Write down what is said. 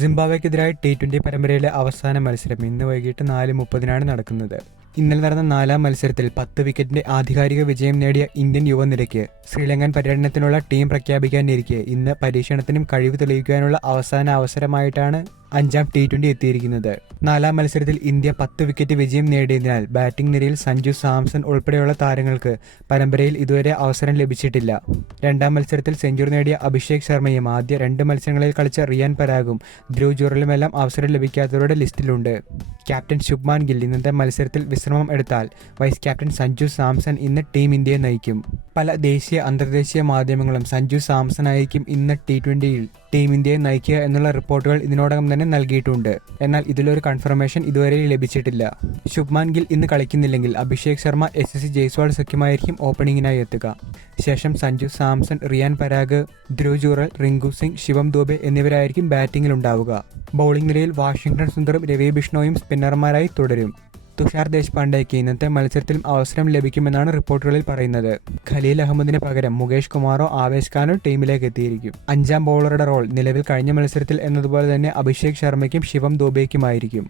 സിംബാബ്വെക്കെതിരായ T twenty പരമ്പരയിലെ അവസാന മത്സരം ഇന്ന് വൈകിട്ട് നാല് മുപ്പതിനാണ് നടക്കുന്നത്. ഇന്നലെ നടന്ന നാലാം മത്സരത്തിൽ പത്ത് വിക്കറ്റിന്റെ ആധികാരിക വിജയം നേടിയ ഇന്ത്യൻ യുവനിരയ്ക്ക് ശ്രീലങ്കൻ പര്യടനത്തിനുള്ള ടീം പ്രഖ്യാപിക്കാനിരിക്കെ ഇന്ന് പരീക്ഷണത്തിനും കഴിവ് തെളിയിക്കാനുള്ള അവസാന അവസരമായിട്ടാണ് അഞ്ചാം ടി ട്വന്റി എത്തിയിരിക്കുന്നത്. നാലാം മത്സരത്തിൽ ഇന്ത്യ പത്ത് വിക്കറ്റ് വിജയം നേടിയതിനാൽ ബാറ്റിംഗ് നിരയിൽ സഞ്ജു സാംസൺ ഉൾപ്പെടെയുള്ള താരങ്ങൾക്ക് പരമ്പരയിൽ ഇതുവരെ അവസരം ലഭിച്ചിട്ടില്ല. രണ്ടാം മത്സരത്തിൽ സെഞ്ചുറി നേടിയ അഭിഷേക് ശർമ്മയും ആദ്യ രണ്ട് മത്സരങ്ങളിൽ കളിച്ച റിയാൻ പരാഗും ധ്രുവ് ജുറലുമെല്ലാം അവസരം ലഭിക്കാത്തവരുടെ ലിസ്റ്റിലുണ്ട്. ക്യാപ്റ്റൻ ശുഭ്മാൻ ഗിൽ ഇന്നത്തെ മത്സരത്തിൽ വിശ്രമം എടുത്താൽ വൈസ് ക്യാപ്റ്റൻ സഞ്ജു സാംസൺ ഇന്ന് ടീം ഇന്ത്യയെ നയിക്കും. പല ദേശീയ അന്തർദേശീയ മാധ്യമങ്ങളും സഞ്ജു സാംസൺ ആയിരിക്കും ഇന്ന് ടി ട്വന്റിയിൽ ടീം ഇന്ത്യയെ നയിക്കുക എന്നുള്ള റിപ്പോർട്ടുകൾ ഇതിനോടകം തന്നെ നൽകിയിട്ടുണ്ട്. എന്നാൽ ഇതിലൊരു കൺഫർമേഷൻ ഇതുവരെ ലഭിച്ചിട്ടില്ല. ശുഭ്മാൻ ഗിൽ ഇന്ന് കളിക്കുന്നില്ലെങ്കിൽ അഭിഷേക് ശർമ്മ എസ് എസ് സി ജയ്സ്വാൾ സഖ്യമായിരിക്കും ഓപ്പണിംഗിനായി എത്തുക. ശേഷം സഞ്ജു സാംസൺ റിയാൻ പരാഗ് ധ്രുവ് ജൂറൽ റിങ്കു സിംഗ് ശിവം ദോബെ എന്നിവരായിരിക്കും ബാറ്റിംഗിൽ ഉണ്ടാവുക ബൗളിംഗ് നിരയിൽ വാഷിംഗ്ടൺ സുന്ദറും രവി ബിഷ്ണോയും സ്പിന്നർമാരായി തുടരും. തുഷാർ ദേശ്പാണ്ഡേക്ക് ഇന്നത്തെ മത്സരത്തിലും അവസരം ലഭിക്കുമെന്നാണ് റിപ്പോർട്ടുകളിൽ പറയുന്നത്. ഖലീൽ അഹമ്മദിന് പകരം മുകേഷ് കുമാറോ ആവേശ് ഖാനോ ടീമിലേക്ക് എത്തിയിരിക്കും. അഞ്ചാം ബൗളറുടെ റോൾ നിലവിൽ കഴിഞ്ഞ മത്സരത്തിൽ എന്നതുപോലെ തന്നെ അഭിഷേക് ശർമ്മയ്ക്കും ശിവം ദോബേക്കുമായിരിക്കും